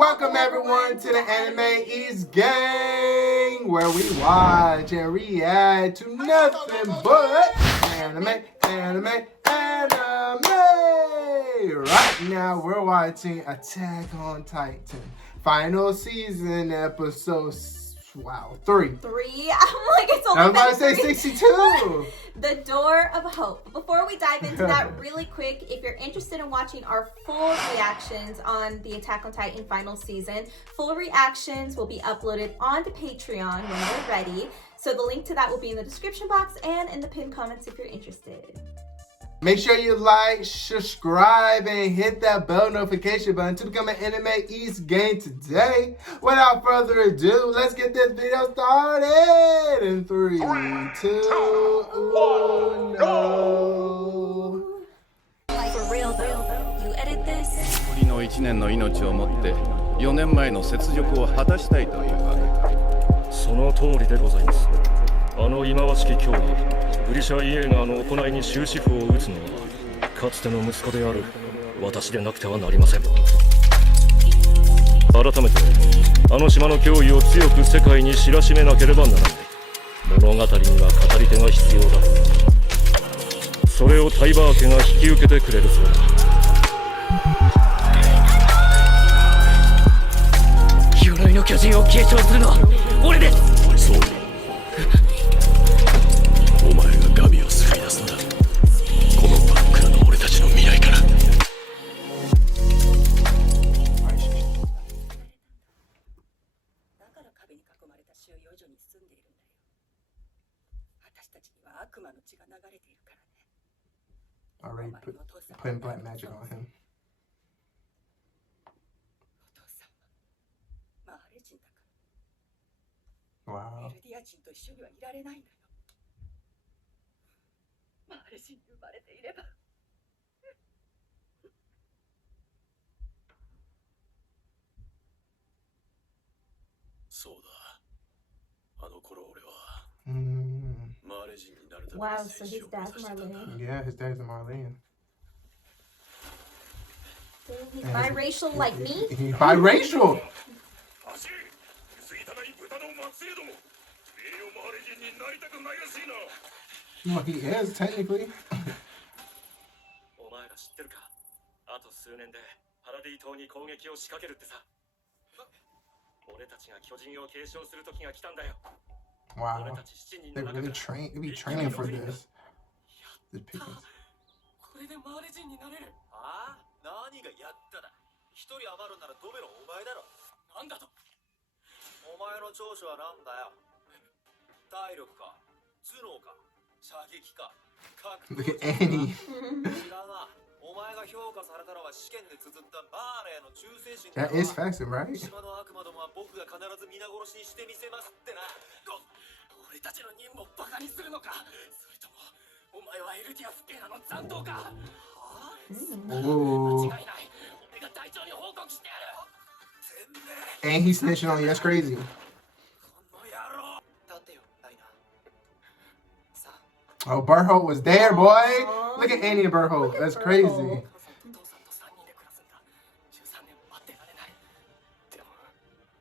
Welcome everyone to the Anime Eats Gang, where we watch and react to nothing but anime. Right now we're watching Attack on Titan, final season episode 3. I'm like, it's only I was about to say 3. 62. The Door of Hope. Before we dive into that really quick, if you're interested in watching our full reactions on the Attack on Titan final season, full reactions will be uploaded onto Patreon when we're ready. So the link to that will be in the description box and in the pinned comments if you're interested. Make sure you like, subscribe, and hit that bell notification button to become an Anime Eats Gang today. Without further ado, let's get this video started in 3, 2, 1, no. For real though, you edit this? 鳥の1年の命をもって4年前の雪辱を果たしたいというわけ。その通りでございます。あの忌まわしき脅威、グリシャ・イエーガーの行いに終止符を打つのはかつての息子である私でなくてはなりません。改めてあの島の脅威を強く世界に知らしめなければならない。物語には語り手が必要だ。それをタイバー家が引き受けてくれるそうだ。鎧の巨人を継承するのは俺です。そうだ。お前がガミを救い出すんだ。このバックラの俺たちの未来から。だから壁に囲まれた収容所に住んでいるんだよ。私たちには悪魔の血が流れているからね。Already putting black magic on him. お父さんはマーレ人だから。Wow. エルディア人と一緒にはいられないんだよ。マーレ人に生まれていれば。そうだ。あの頃俺はマーレ人になるために Wow, so 戦 his 士を目 dad's 指してたんだ。 Marlene. Yeah, his dad's a Marlene. He's biracial like me? He's biracial. Well, he is technically. お前ら知ってるか？あと数年でパラディ島に攻撃を仕掛けるってさ。俺たちが巨人を継承する時が来たんだよ。 Wow. They really be training for this. This pickens. これでマーレ人になれる。ああ、何がやっただ。一人余るなら止めろお前だろ。なんだと？お前の長所はなんだよ。体力か、頭脳か、射撃か。Look at Annie. 知らな。お前が評価されたのは試験で綴ったマーレーの忠誠心。 That is facts, right? 島の悪魔どもは僕が必ず皆殺しにしてみせますってな。俺たちの任務をバカにするのか、それともお前はエルディア府警の残党か。Ooh. 間違いない。俺が隊長に報告してやる。 And he's snitching on you. That's crazy. この野郎。立てよ、ライナー。さあ。 Oh, Burholt was there, boy. Look at Annie and Burholt. That's crazy. 父さんと3人で暮らすんだ。13年待ってられない。でも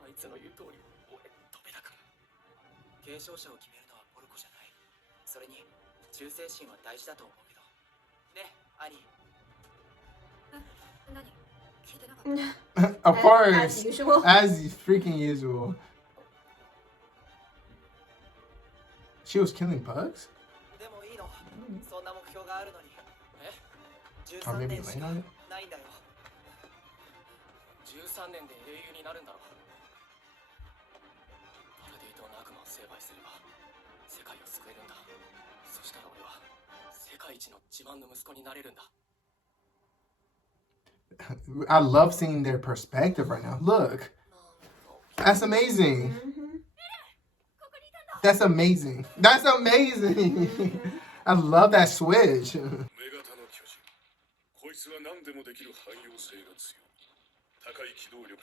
あいつの言う通り俺飛べだから。継承者を決めるのはポルコじゃない。それに忠誠心は大事だと思うけどね、アニー。何？聞いてなかった。 Of course. As usual. As freaking usual. She was killing bugs? でもいいの。そんな目標があるのに。え？Or 13 maybe 年し late か on it? ないんだよ。13年で英雄になるんだろう。パラディ島の悪魔を成敗すれば世界を救えるんだ。そしたら俺は世界一の自慢の息子になれるんだ。 I love seeing their perspective right now. Look. That's amazing. That's amazing. That's amazing. I love that switch.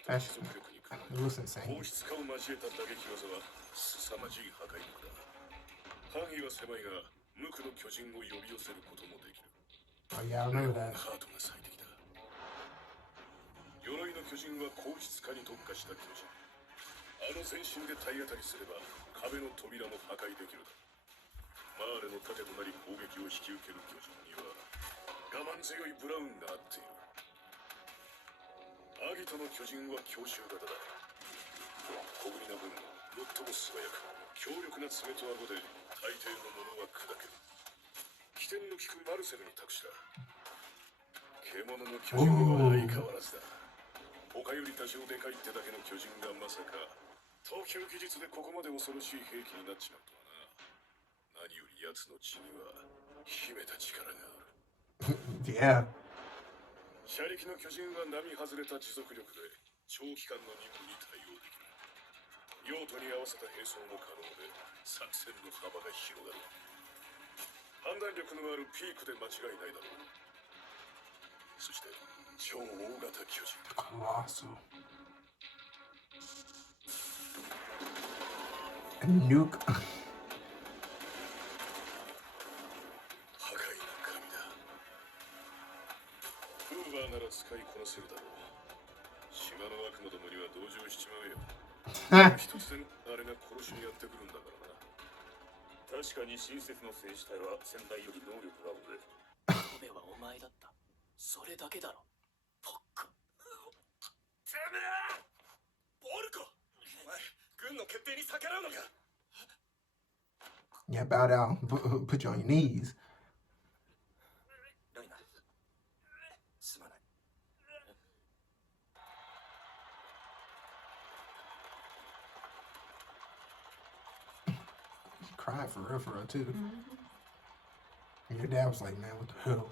That's, it looks insane. Oh yeah, I remember that. 巨人は硬質化に特化した巨人。あの全身で体当たりすれば壁の扉も破壊できるだろう。マーレの盾となり攻撃を引き受ける巨人には我慢強いブラウンが合っている。アギトの巨人は強襲型だ。小ぶりな分最も素早く強力な爪と顎で大抵のものは砕ける。起点の利くマルセルに託した。獣の巨人は相変わらずだ。他より多少でかいってだけの巨人がまさか投球技術でここまで恐ろしい兵器になっちまうとはな。何より奴の血には秘めた力がある。Yeah. 車力の巨人は並外れた持続力で長期間の任務に対応できる。用途に合わせた並走も可能で作戦の幅が広がる。判断力のあるピークで間違いないだろう。そして超大型巨人。Colossal. A nuke. 破壊の神だ。フーバーなら使いこなせるだろう。島の悪魔どもには同情しちまうよ。一つであれが殺しにやってくるんだからな。確かに親切の戦士隊は先代より能力が上。コベはお前だった。それだけだろ。ポック。てめえ！ボルコ！お前、軍の決定に逆らうのか？ Yeah, bow down. Put you on your knees. ライナー、すまない。Cried for real, too. And your dad was like, man, what the hell?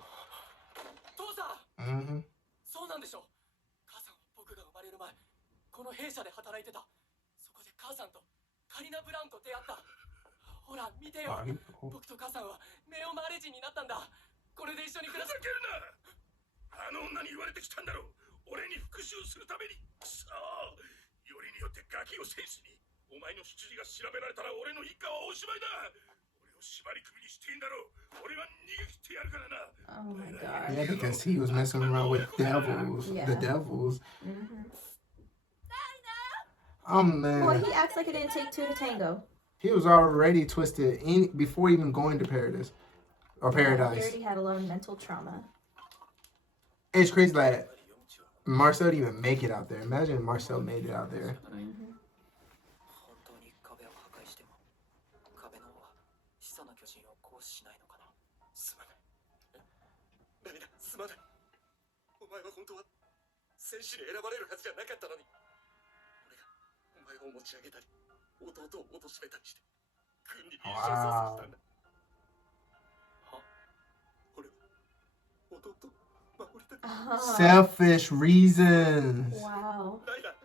父さん！ Mm-hmm. そうなんでしょ。母さんは僕が生まれる前、この弊社で働いてた。そこで母さんとカリナ・ブラウンと出会った。ほら見てよ。僕と母さんはメオマーレ人になったんだ。これで一緒に暮らす。ふざけるな！あの女に言われてきたんだろう。俺に復讐するために。くそー！よりによってガキを戦士に。お前の出自が調べられたら俺の一家はおしまいだ。俺を縛り首にしていいんだろう。俺は逃げ切ってやるからな。Oh my god. Yeah, because he was messing around with devils. Yeah. The devils. Mm-hmm. Oh, man. Boy, he acts like it didn't take two to tango. He was already twisted before even going to Paradise. Or He Paradise. already had a lot of mental trauma. It's crazy that Marcel didn't even make it out there. Imagine if Marcel made it out there. 本当に壁を破壊しても、壁の王は始祖の巨人を行使しないのかな。すまない。ライナー、すまない。お前は本当は戦士に選ばれるはずじゃなかったのに。俺がお前を持ち上げたり、弟を貶めたりして、軍に優勝させたんだ。は？俺は弟を守りたく。 Selfish reasons. Wow. ライナー、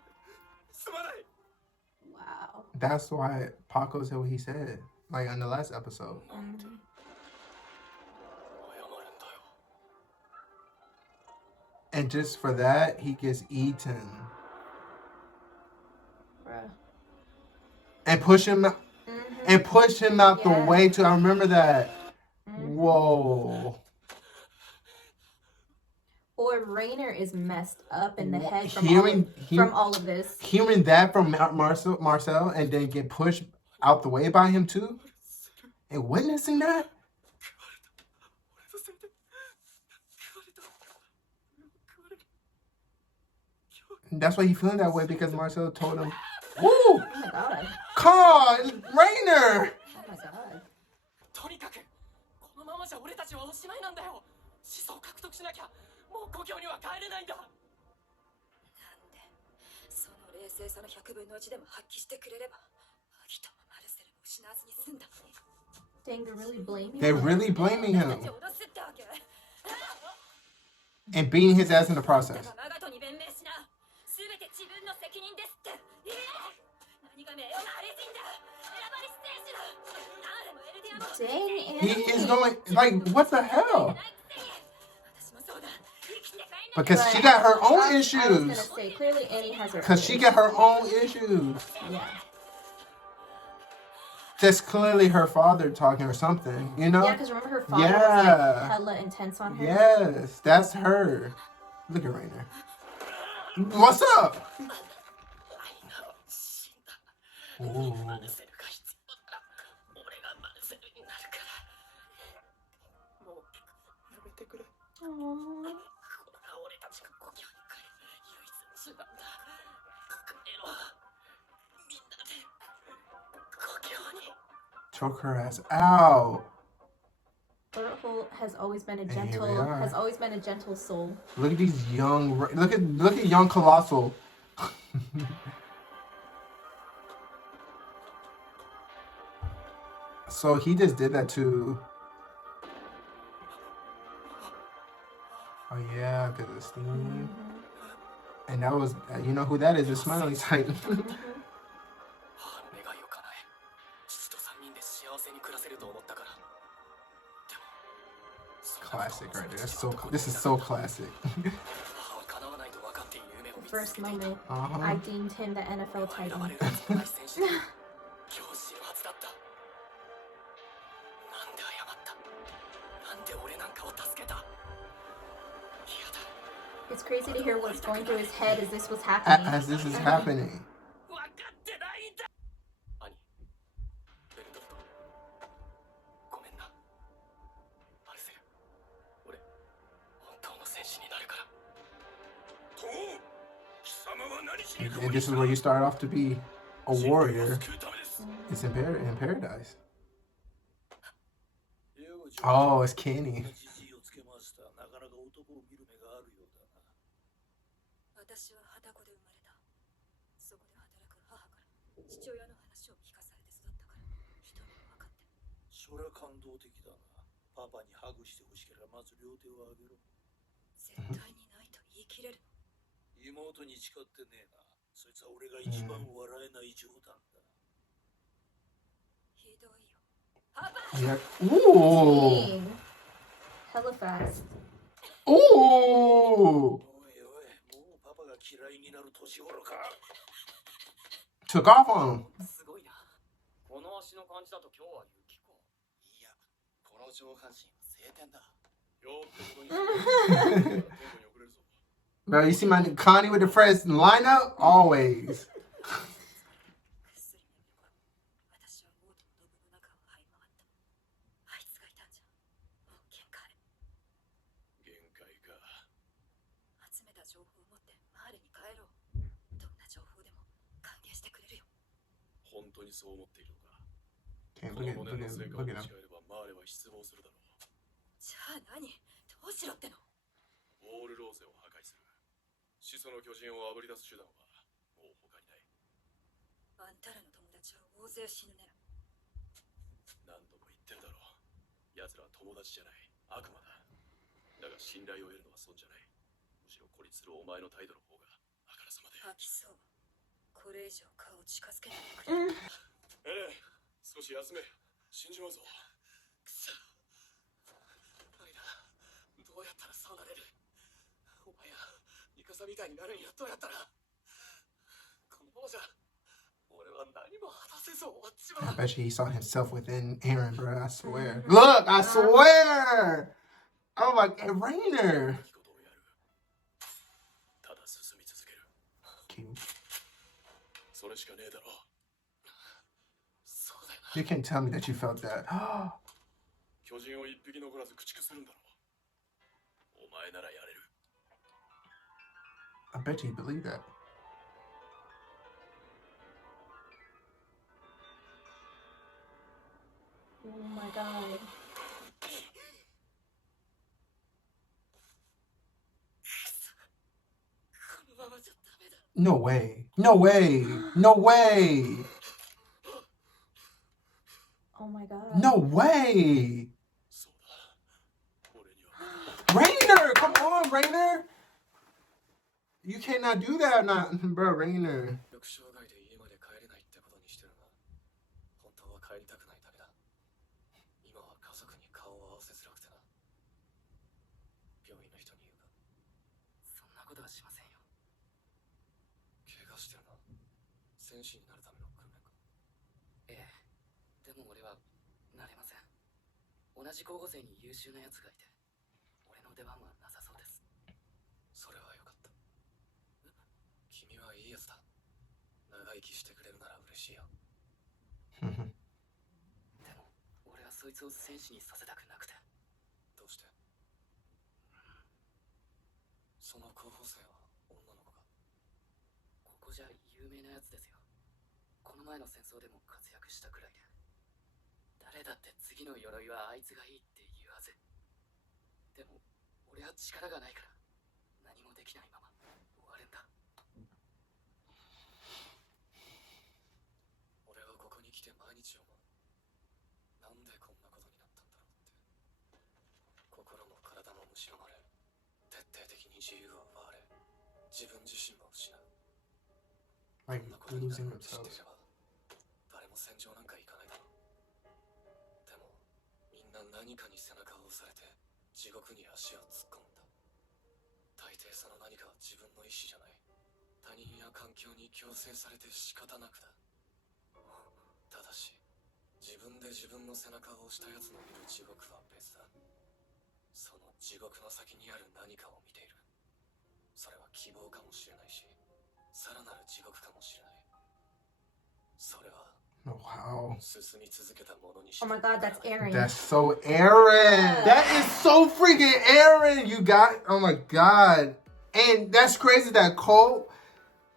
すまない。 Wow. That's why Paco said what he said. Like on the last episode. And just for that, he gets eaten. Bruh. And push him out. And push him out the Yeah. way too. I remember that. Whoa. Or Rainer is messed up in the head Hearing- from all of this. Hearing that from Marcel and then get pushed out the way by him too. And witnessing that. That's why he feeling that way, because Marcel told him, "Woo, Oh my god. God, Rainer." Oh my god. とにかくこのままじゃ俺たちはおしまいなんだよ。始祖を獲得しなきゃもう故郷には帰れないんだ。なんでその冷静さの100分の1でも発揮してくれればアギトもマルセルも失わずに済んだのに。 Dang, they're really blaming They're him. really blaming 私た him ちを脅すってわけ。 and beating his ass in the process. マガトに弁明しな。全て自分の責任ですって。何が名誉なアレジンだ。選ばれし戦士だ。誰もエルディアも Dang, He is Annie. going like, what the hell? 私もそうだ。生きて帰んなきゃ。 Because she got her own I was gonna issues. say, clearly Annie has her Because she got her own issues. Yeah. That's clearly her father talking or something, you know? Yeah, because remember her father was Yeah. like hella intense on her. Yes, that's her. Look at Rainer. What's up? アイナは死んだ。 Ooh. マルセルが必要なら俺がマルセルになるから。もうやめてくれ。これが俺たちが故郷に帰る唯一の手段だ。帰ろう。みんなで故郷に。 Choke her ass out. Vert has always been a And here we gentle, are. has always been a gentle soul. Look at these young. Look at young Colossal. So he just did that too. Oh yeah, because of Steam. And that was, you know who that is? It's Smiley Titan. 願いを叶え、父と3人で幸せに暮らせると思ったから。でも、 Classic right there. That's so. This is so classic. 母は叶わないと分かっている夢を見 The 続 first けていた。 moment, Uh-huh. I deemed him the NFL 選 Titan. ばれるはずのない選手だ。今日死ぬはずだった。なんで謝った？なんで俺なんかを助けた？嫌だ。 It's crazy to hear what's going through his head as this was happening. As this is happening. 分かってないんだ。兄、ベルトルト、ごめんな。マルセル、俺本当の戦士になるから。と、貴様は何しに And this is where you start off to be a warrior. It's in paradise. Oh, it's Kenny. 私は旗子で生まれた。そこで働く母から父親の話を聞かされて育ったから一人も分かって。それは感動的だな。パパにハグしてほしければまず両手を上げろ。絶対にないと言い切れるの。妹に誓ってねえな。そいつは俺が一番笑えない冗談だ。ひどいよ。パパ。 Yeah. Ooh. Dang. Hella fast. Ooh. おいおい、もうパパが嫌いになる年頃か。 Took off on him. すごいな。この足の感じだと今日は雪か。いや、この上半身は晴天だ。よってことにして。 Bro, you see my Connie with the fresh lineup? Always. 薬の頃、私は王とドブの中を這い回った。あいつがいたんじゃ。もう限界。限界か。集めた情報を持ってマーレに帰ろう。どんな情報でも歓迎してくれるよ。本当にそう思っているのか。 Okay, こ look の at 5年の成 him. 果を Look 持 at ち him. 帰ればマーレは失望するだろう。じゃあ何？どうしろっての？オールローゼを破壊する。始祖の巨人をあぶり出す手段はもう他にない。あんたらの友達は大勢死ぬね。何度も言ってるだろう。奴らは友達じゃない。悪魔だ。だが信頼を得るのは損じゃない。むしろ孤立するお前の態度の方があからさまで。吐きそう。これ以上顔を近づけないでくれ。エレン、少し休め。死んじまうぞ。くそ。アイナ、どうやったらそうなれる？お前や、イカサみたいになるにはどうやったら？このままじゃ、俺は何も果たせず終わっちま I う。 bet you he saw himself within Aaron, bro. I swear. Look, I swear. Oh my God, Rainer. いいことをやる。ただ進み続ける。 Cute. それしかねえだろう。そうだよな。 You can't tell me that you felt that. 巨人を一匹残らず駆逐するんだろう。お前ならやれる。 I bet you believe that. Oh my god. No way. No way. No way. Oh my god. No way. そうだ。俺には。 Rainer, come on, Rainer. You cannot do that, not bro, Rainer. 力障害で家まで帰れないってことにしてるが、本当は帰りたくないだけだ。今は家族に顔を合わせづらくてな。病院の人に言うが、そんなことはしませんよ。怪我してるな。戦士になるための訓練か。ええ。でも俺はなれません。同じ候補生に優秀な奴がいて、俺の出番はなさそうです。それはよかった。回帰してくれるなら嬉しいよ。でも俺はそいつを戦士にさせたくなくて。どうして？その候補生は女の子か？ここじゃ有名なやつですよ。この前の戦争でも活躍したくらいで。誰だって次の鎧はあいつがいいって言うはず。でも俺は力がないから何もできないまま終わるんだ。俺はここに来て毎日思う。なんでこんなことになったんだろうって。心も体も蝕まれ、徹底的に自由を奪われ、自分自身も失う。 Like こんなことにな losing るのを知ってい themselves. れば誰も戦場なんか行かないだろう。でもみんな何かに背中を押されて地獄に足を突っ込むんだ。大抵その何かは自分の意志じゃない。他人や環境に強制されて仕方なくだ。ただし自分で自分の背中を押したやつのいる地獄は別だ。その地獄の先にある何かを見ている。それは希望かもしれないし、さらなる地獄かもしれない。それは Oh, wow. 進み続けたものにし Oh my god, that's Aaron. That's so Aaron. That is so freaking Aaron. You got, oh my god. And that's crazy that Cole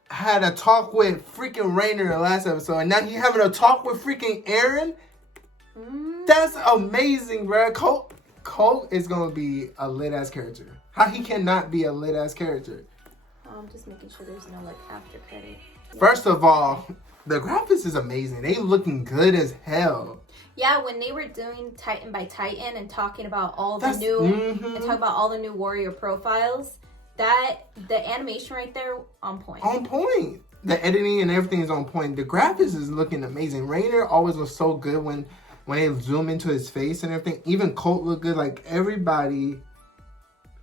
had a talk with freaking Rainer in the last episode, and now he having a talk with freaking Aaron. That's amazing, bro. Cole is gonna be a lit ass character. How he cannot be a lit ass character? I'm just making sure there's no like after credit. First of all, the graphics is amazing. They looking good as hell. Yeah, when they were doing Titan by Titan and talking about all the That's- new mhm. and talking about all the new warrior profiles, that the animation right there on point. On point. The editing and everything is on point. The graphics is looking amazing. Rainer always was so good when they zoom into his face and everything. Even Colt looked good. Like everybody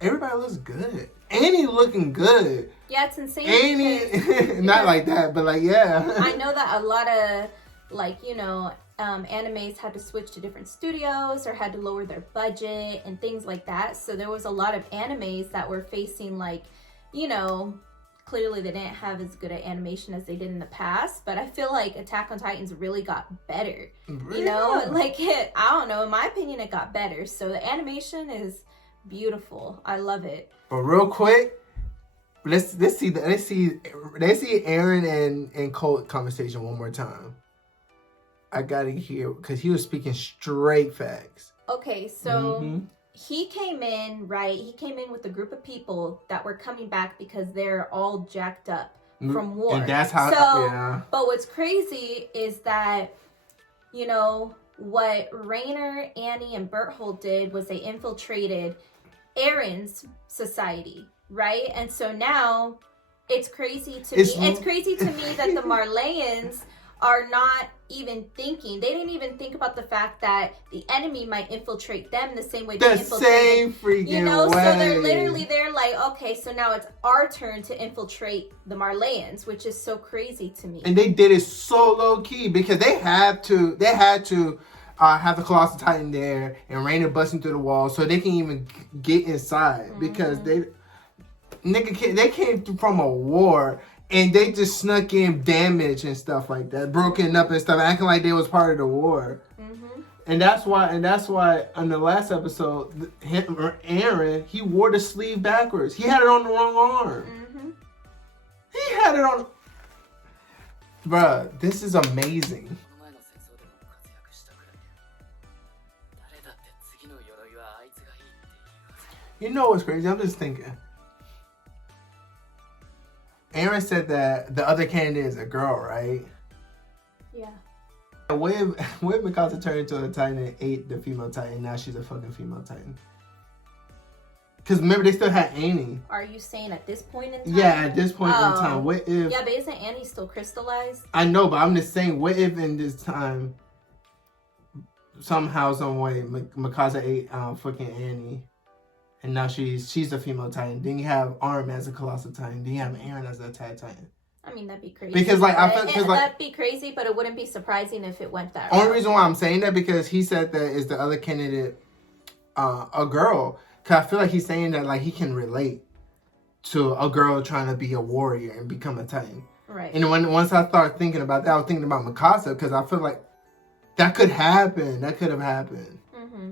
looks good. Annie looking good. Yeah, it's insane. Annie, because- not like that, but like yeah. I know that a lot of like, you know, animes had to switch to different studios or had to lower their budget and things like that. So there was a lot of animes that were facing like, you know, clearly they didn't have as good an animation as they did in the past. But I feel like Attack on Titans really got better. You know, like I don't know, in my opinion, it got better. So the animation is beautiful. I love it. But real quick, let's see Aaron and Colt conversation one more time. I gotta hear because he was speaking straight facts. Okay, so Mhm. he came in, right? He came in with a group of people that were coming back because they're all jacked up from war. And that's how, So, yeah. but what's crazy is that, you know, what Rainer, Annie, and Berthold did was they infiltrated Aaron's society, right? And so now it's crazy to me. It's crazy to me that the Marleyans are not even thinking. They didn't even think about the fact that the enemy might infiltrate them the same way they The infiltrated. same freaking You know, way. so they're like, okay, so now it's our turn to infiltrate the Marleyans, which is so crazy to me. And they did it so low key because they had to have the Colossal Titan there and Rainer busting through the wall so they can even get inside because they came through from a war and they just snuck in damage and stuff like that, broken up and stuff, acting like they was part of the war. And that's why on the last episode, Aaron, he wore the sleeve backwards. He had it on the wrong arm. He had it on. Bruh, this is amazing. この前の戦争でも活躍したくらいで誰だって次の鎧はあいつがいいって言うはず。 You know what's crazy? I'm just thinking. Aaron said that the other candidate is a girl, right? Yeah. What if Mikasa turned into a Titan and ate the female Titan? Now she's a fucking female Titan. Because remember, they still had Annie. Are you saying at this point in time? Yeah, at this point in Oh. time. What if... Yeah, but isn't Annie still crystallized? I know, but I'm just saying, what if in this time, somehow, some way, Mikasa ate fucking Annie, and now she's a female Titan. Then you have Arm as a Colossal Titan. Then you have Aaron as a Titan. I mean, that'd be crazy. Because, like, I But feel- 'cause, like- that'd be crazy, but it wouldn't be surprising if it went that Only route. reason why I'm saying that because he said that is the other candidate a girl. Cause I feel like he's saying that like he can relate to a girl trying to be a warrior and become a Titan. Right. And once I started thinking about that, I was thinking about Mikasa because I feel like that could happen. That could have happened. Mm-hmm.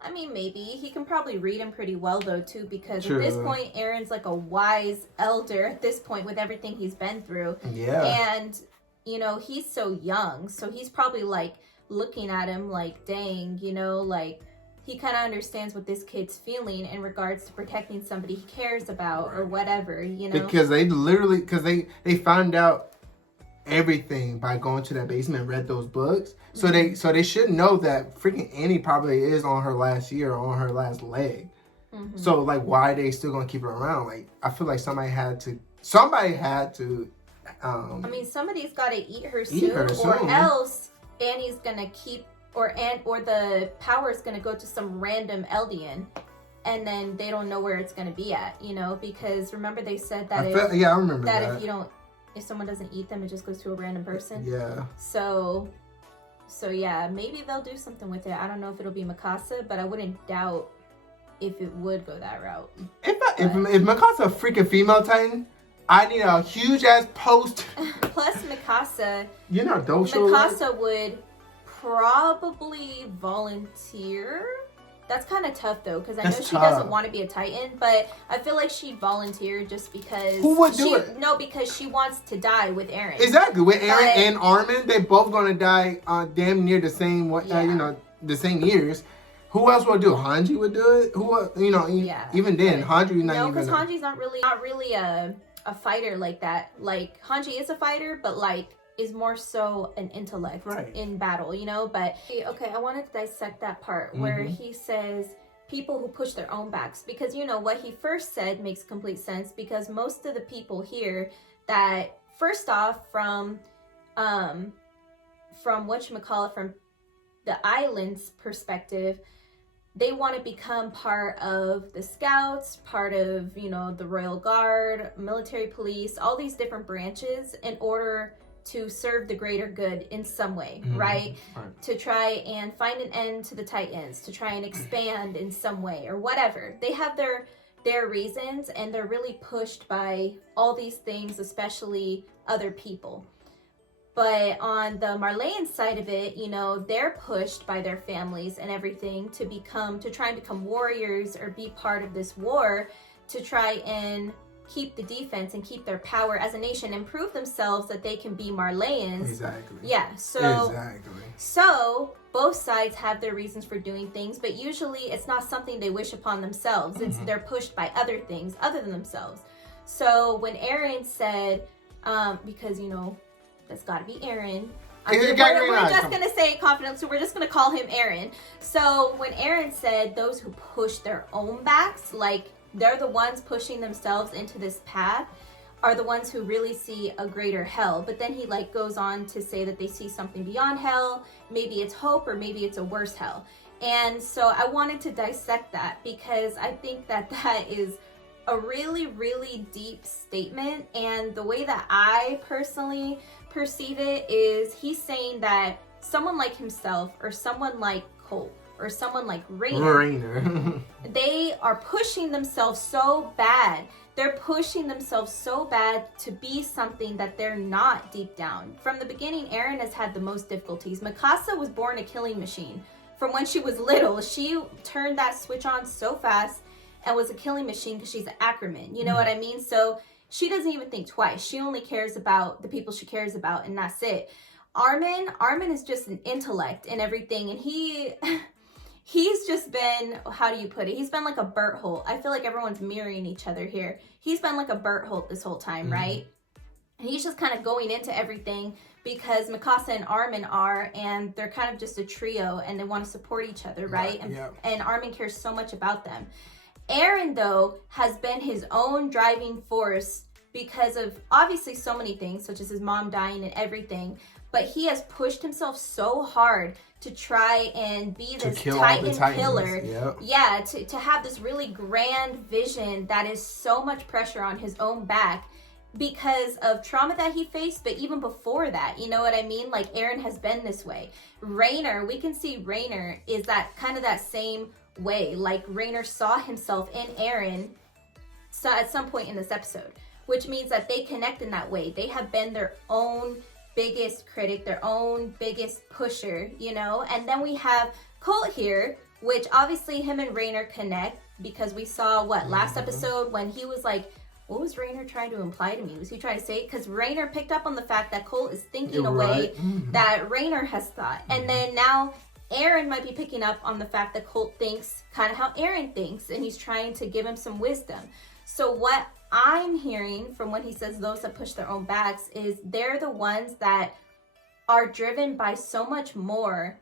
I mean, maybe. He can probably read him pretty well, though, too, because True. at this point, Aaron's like a wise elder at this point with everything he's been through. Yeah. And, you know, he's so young, so he's probably, like, looking at him like, dang, you know, like, he kind of understands what this kid's feeling in regards to protecting somebody he cares about or whatever, you know? Because they found out everything by going to that basement and read those books. So they should know that freaking Annie probably is on her last year or on her last leg. Mm-hmm. So like, why are they still gonna keep her around? Like, I feel like somebody had to. I mean, somebody's got to eat her soon, or else Annie's gonna keep, or the power is gonna go to some random Eldian, and then they don't know where it's gonna be at, you know? Because remember they said that I remember that. if someone doesn't eat them, it just goes to a random person. Yeah. So yeah, maybe they'll do something with it. I don't know if it'll be Mikasa, but I wouldn't doubt if it would go that route. If Mikasa a freaking female Titan, I need a huge ass post. Plus Mikasa, Mikasa would probably volunteer. That's kind of tough though, because I know she doesn't want to be a Titan, but I feel like she'd volunteer just because. Who would do it? No, because she wants to die with Eren. Exactly, with Eren and Armin, they both gonna die damn near the same. The same years. Who else would do it? Hanji would do it. Even then, Hanji not even. No, because Hanji's not really a fighter like that. Like Hanji is a fighter, but like is more so an intellect in battle, you know? But okay, I wanted to dissect that part where he says people who push their own backs, because you know what he first said makes complete sense, because most of the people here that first off from whatchamacallit, from the island's perspective, they want to become part of the scouts, part of, you know, the royal guard, military police, all these different branches in order to serve the greater good in some way, right? To try and find an end to the Titans, to try and expand in some way or whatever. They have their reasons, and they're really pushed by all these things, especially other people. But on the Marleyan side of it, you know, they're pushed by their families and everything to try and become warriors or be part of this war to try and keep the defense and keep their power as a nation and prove themselves that they can be Marleyans. Exactly. Yeah. So both sides have their reasons for doing things, but usually it's not something they wish upon themselves. It's they're pushed by other things other than themselves. So when Eren said, because you know, that's got to be Eren. We're just going to say it confidently, so we're just going to call him Eren. So when Eren said those who push their own backs, like they're the ones pushing themselves into this path, are the ones who really see a greater hell. But then he like goes on to say that they see something beyond hell. Maybe it's hope, or maybe it's a worse hell. And so I wanted to dissect that, because I think that is a really, really deep statement. And the way that I personally perceive it is he's saying that someone like himself, or someone like COLT, or someone like Rainer, they are pushing themselves so bad. They're pushing themselves so bad to be something that they're not deep down. From the beginning, Eren has had the most difficulties. Mikasa was born a killing machine. From when she was little, she turned that switch on so fast and was a killing machine because she's an Ackerman. You know what I mean? So she doesn't even think twice. She only cares about the people she cares about, and that's it. Armin is just an intellect and everything, and he's just been, how do you put it? He's been like a Vert Holt. I feel like everyone's mirroring each other here. He's been like a Vert Holt this whole time, right? And he's just kind of going into everything because Mikasa and Armin are, and they're kind of just a trio, and they want to support each other, right? And Armin cares so much about them. Eren, though, has been his own driving force because of obviously so many things, such as his mom dying and everything, but he has pushed himself so hard to try and be this Titan killer. Yeah, to have this really grand vision that is so much pressure on his own back because of trauma that he faced, but even before that, you know what I mean? Like, Eren has been this way. Rainer, we can see Rainer is that kind of that same way. Like, Rainer saw himself in Eren at some point in this episode. which means that they connect in that way. They have been their own biggest critic, their own biggest pusher, you know? And then we have Colt here, which obviously him and Rainer connect because we saw last episode when he was like, what was Rainer trying to imply to me? Was he trying to say? Because Rainer picked up on the fact that Colt is thinking a way that Rainer has thought. And then now Eren might be picking up on the fact that Colt thinks kind of how Eren thinks, and he's trying to give him some wisdom. So what I'm hearing from when he says those that push their own backs is they're the ones that are driven by so much more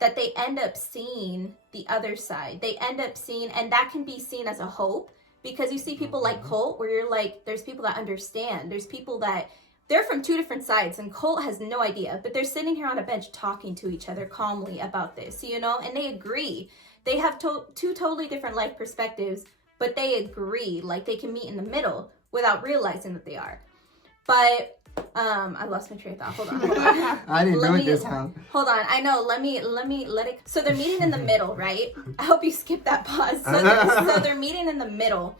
that they end up seeing the other side. They end up seeing, and that can be seen as a hope, because you see people like Colt where you're like, there's people that understand. There's people that they're from two different sides and Colt has no idea, but they're sitting here on a bench talking to each other calmly about this, you know, and they agree. They have two totally different life perspectives, but they agree, like they can meet in the middle without realizing that they are. But I lost my train of thought. Hold on. I didn't know it this time. Hold on. I know. Let me let it. So they're meeting in the middle, right? I hope you skipped that pause. So they're meeting in the middle.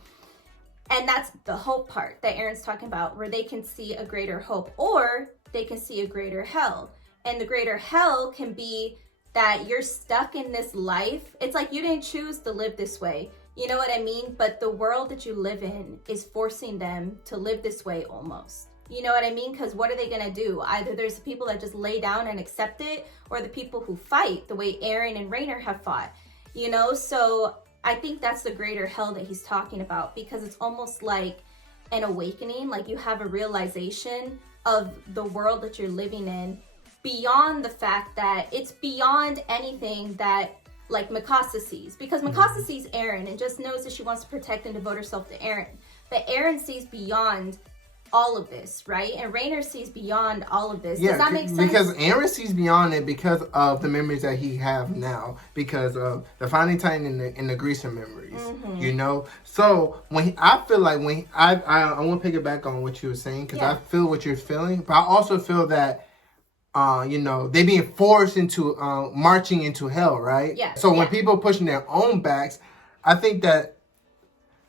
And that's the hope part that Eren's talking about, where they can see a greater hope or they can see a greater hell. And the greater hell can be that you're stuck in this life. It's like you didn't choose to live this way. You know what I mean? But the world that you live in is forcing them to live this way almost. You know what I mean? Because what are they going to do? Either there's the people that just lay down and accept it, or the people who fight the way Eren and Rainer have fought. You know? So I think that's the greater hell that he's talking about, because it's almost like an awakening. Like you have a realization of the world that you're living in beyond the fact that it's beyond anything that like Mikasa sees, because Mikasa sees Eren and just knows that she wants to protect and devote herself to Eren. But Eren sees beyond all of this, right? And Rainer sees beyond all of this. Does that make sense? Because Eren sees beyond it because of the memories that he have now, because of the Founding Titan and the Grecian memories, you know? So I feel like I want to pick it back on what you were saying, because I feel what you're feeling, but I also feel that you know, they being forced into marching into hell, right? Yeah. So when people pushing their own backs, I think that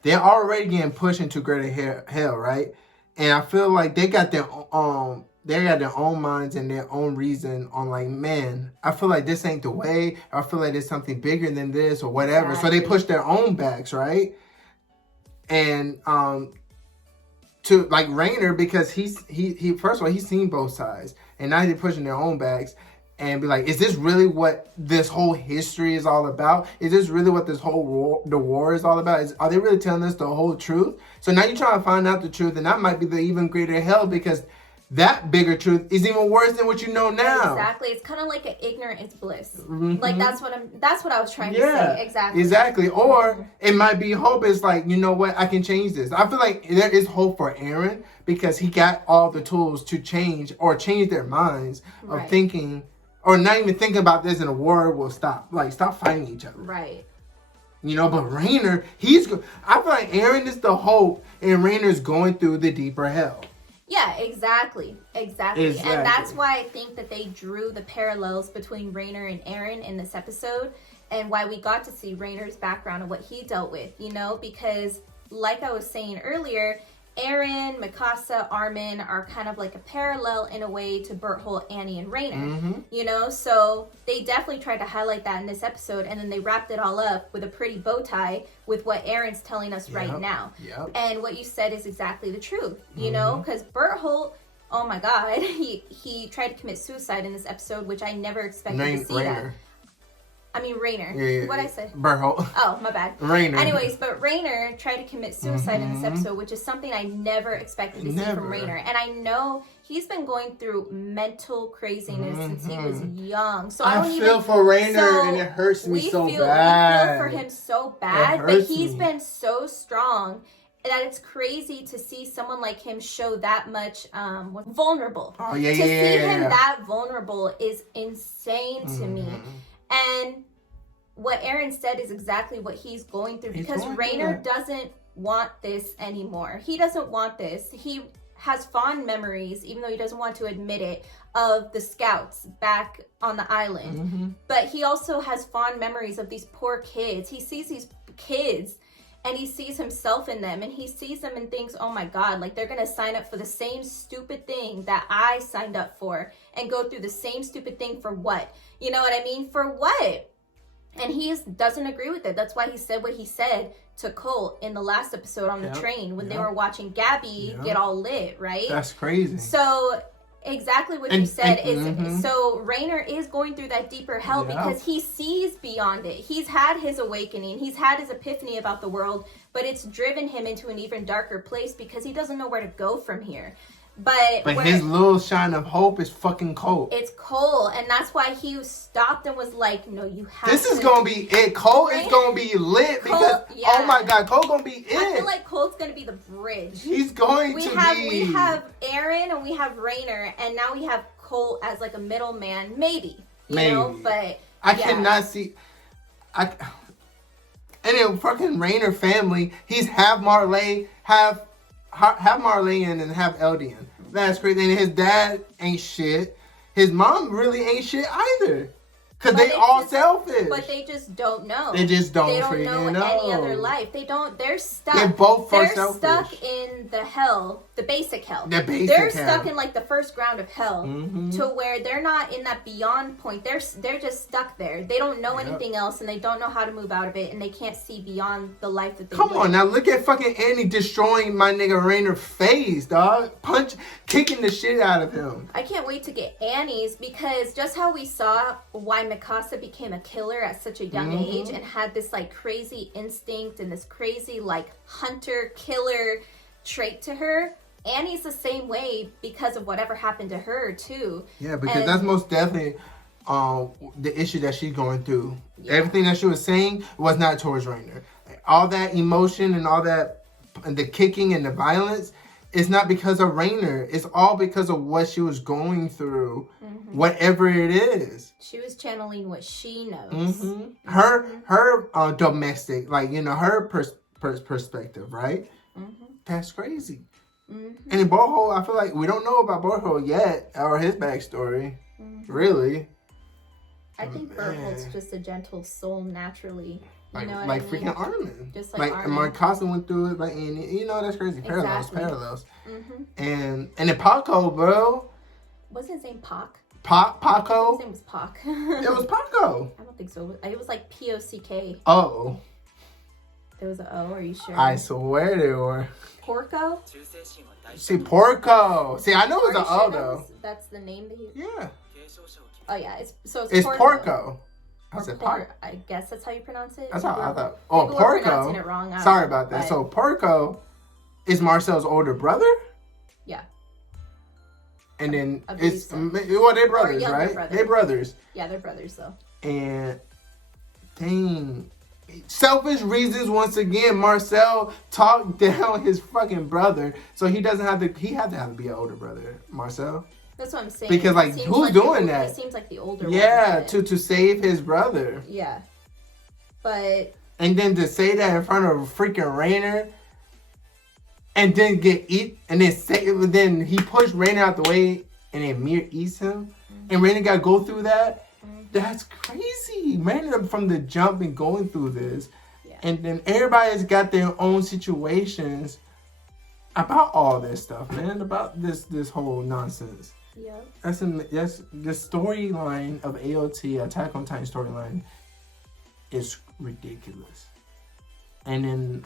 they're already getting pushed into greater hell, right? And I feel like they got their own minds and their own reason on, like, man, I feel like this ain't the way. I feel like there's something bigger than this or whatever. Exactly. So they push their own backs, right? And to like Rainer, because he first of all, he's seen both sides, and now they're pushing their own backs and be like, is this really what this whole history is all about? Is this really what this whole war is all about? Are they really telling us the whole truth? So now you're trying to find out the truth, and that might be the even greater hell, because that bigger truth is even worse than what you know now. Exactly. It's kind of like an ignorant is bliss. Like that's what I was trying to say. Exactly. Or it might be hope. Is like, you know what, I can change this. I feel like there is hope for Eren, because he got all the tools to change their minds of thinking, or not even thinking about this, and the war will stop. Like, stop fighting each other. Right. You know, but Rainer, I feel like Eren is the hope, and Rainer's going through the deeper hell. Yeah, exactly. And that's why I think that they drew the parallels between Rainer and Eren in this episode, and why we got to see Rainer's background and what he dealt with, you know, because like I was saying earlier, Eren, Mikasa, Armin are kind of like a parallel in a way to Berthold, Annie, and Rainer, you know? So they definitely tried to highlight that in this episode, and then they wrapped it all up with a pretty bow tie with what Eren's telling us right now. And what you said is exactly the truth, you know? Because Berthold, oh my God, he tried to commit suicide in this episode, which I never expected to see that. I mean, Rainer. What'd I say? Berthold. Oh, my bad. Rainer. Anyways, but Rainer tried to commit suicide in this episode, which is something I never expected to see from Rainer. And I know he's been going through mental craziness since he was young. So I feel for Rainer, and it hurts me so bad. We feel for him so bad, but he's been so strong that it's crazy to see someone like him show that much vulnerable. To see him that vulnerable is insane to me. And what Eren said is exactly what he's going through, because Rainer doesn't want this anymore. He doesn't want this. He has fond memories, even though he doesn't want to admit it, of the scouts back on the island. But he also has fond memories of these poor kids. He sees these kids and he sees himself in them, and he sees them and thinks, oh my God, like they're gonna sign up for the same stupid thing that I signed up for and go through the same stupid thing for what? You know what I mean? For what? And he doesn't agree with it. That's why he said what he said to Colt in the last episode on the train when they were watching Gabby get all lit, right? That's crazy. So exactly what you said is so Rainer is going through that deeper hell because he sees beyond it. He's had his awakening. He's had his epiphany about the world, but it's driven him into an even darker place because he doesn't know where to go from here. But his little shine of hope is fucking Colt. It's Colt, and that's why he stopped and was like, "No, you have." This is gonna be it. Colt is gonna be lit because oh my God, Colt gonna be it. I feel like Colt's gonna be the bridge. He's going to be. We have Aaron and we have Rainer, and now we have Colt as like a middleman, maybe. You know, but I cannot see. And then fucking Rainer family. He's half Marley, half Marleyan and half Eldian. That's crazy. And his dad ain't shit. His mom really ain't shit either. Because they all selfish. But they just don't know. They just don't freaking know any other life. They're stuck. They're both selfish. Stuck in the hell, the basic hell. They're stuck in like the first ground of hell to where they're not in that beyond point. They're just stuck there. They don't know anything else and they don't know how to move out of it and they can't see beyond the life that they live. On now, look at fucking Annie destroying my nigga Rainer's face, dog. Kicking the shit out of him. I can't wait to get Annie's because just how we saw why Mikasa became a killer at such a young age and had this like crazy instinct and this crazy like hunter killer trait to her. Annie's the same way because of whatever happened to her too. Yeah, because that's most definitely the issue that she's going through. Everything that she was saying was not towards Rainer. All that emotion and all that, and the kicking and the violence, it's not because of Rainer. It's all because of what she was going through, whatever it is. She was channeling what she knows. Her domestic, like, you know, her perspective, right? That's crazy. And in Boho, I feel like we don't know about Boho yet, or his backstory, really. I think Berthold's just a gentle soul naturally. You know what like I mean? Freaking Armin. Just like Armin. My cousin went through it, like, and you know, that's crazy. Parallels. And then Paco, bro. Wasn't his name Pac? Paco? His name was Pac. It was Paco. I don't think so. It was like P-O-C-K. Oh. There was an O, are you sure? I swear there were. Porco? See, Porco. See, I know it was an O, though. That's the name that he... Yeah. Oh, yeah. It's Porco. I said Porco. I guess that's how you pronounce it. That's how I thought. Oh, Porco. It wrong. Sorry about that. So Porco is Marcel's older brother? Yeah. And then it's, well, they're brothers, right? Brother. They're brothers. Yeah, they're brothers, though. And, dang. Selfish reasons, once again, Marcel talked down his fucking brother. So he doesn't have to, he had to be an older brother, Marcel. That's what I'm saying. Because, like, who's doing that? He seems like the older one. Yeah, to save his brother. Yeah. But... And then to say that in front of freaking Rainer, and then then he pushed Rainer out the way, and then Mir eats him, and Rainer got to go through that. That's crazy. Rainer from the jump and going through this, and then everybody's got their own situations about all this stuff, man. About this whole nonsense. Yeah. That's the storyline of AOT, Attack on Titan storyline, is ridiculous. And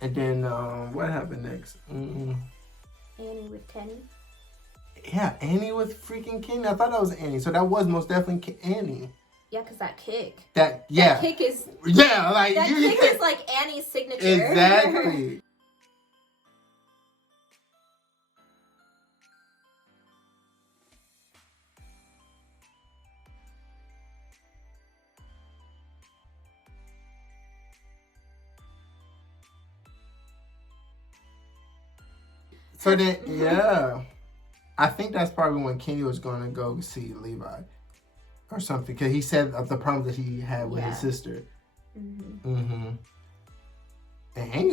then what happened next? Annie with Kenny. Yeah, Annie with freaking Kenny. I thought that was Annie, so that was most definitely Annie. Yeah, because that kick. That kick is. Yeah, like that kick is like Annie's signature. Exactly. So then, yeah, I think that's probably when Kenny was going to go see Levi or something, because he said of the problems that he had with his sister. And Annie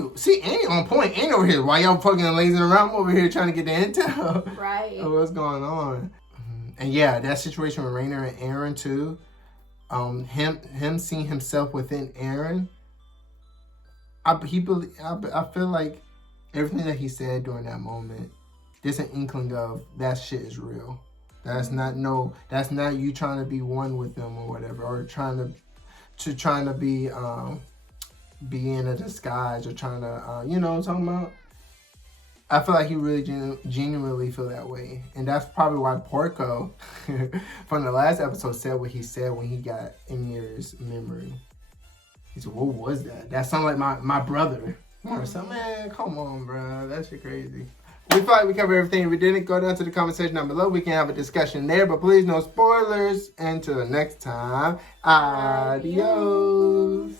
on point. Annie over here, why y'all fucking lazing around? I'm over here trying to get the intel. Right. Of what's going on. And yeah, that situation with Rainer and Aaron too. Him seeing himself within Aaron. I feel like everything that he said during that moment, there's an inkling of that shit is real. That's not you trying to be one with them or whatever, or trying to be in a disguise, or trying to you know what I'm talking about. I feel like he really genuinely feel that way, and that's probably why Porco from the last episode said what he said when he got Emir's memory. He said, "What was that? That sounded like my brother." Or something. Man, come on, bro. That shit crazy. We feel like we covered everything. If we didn't, go down to the comment section down below. We can have a discussion there, but please no spoilers. Until next time, adios.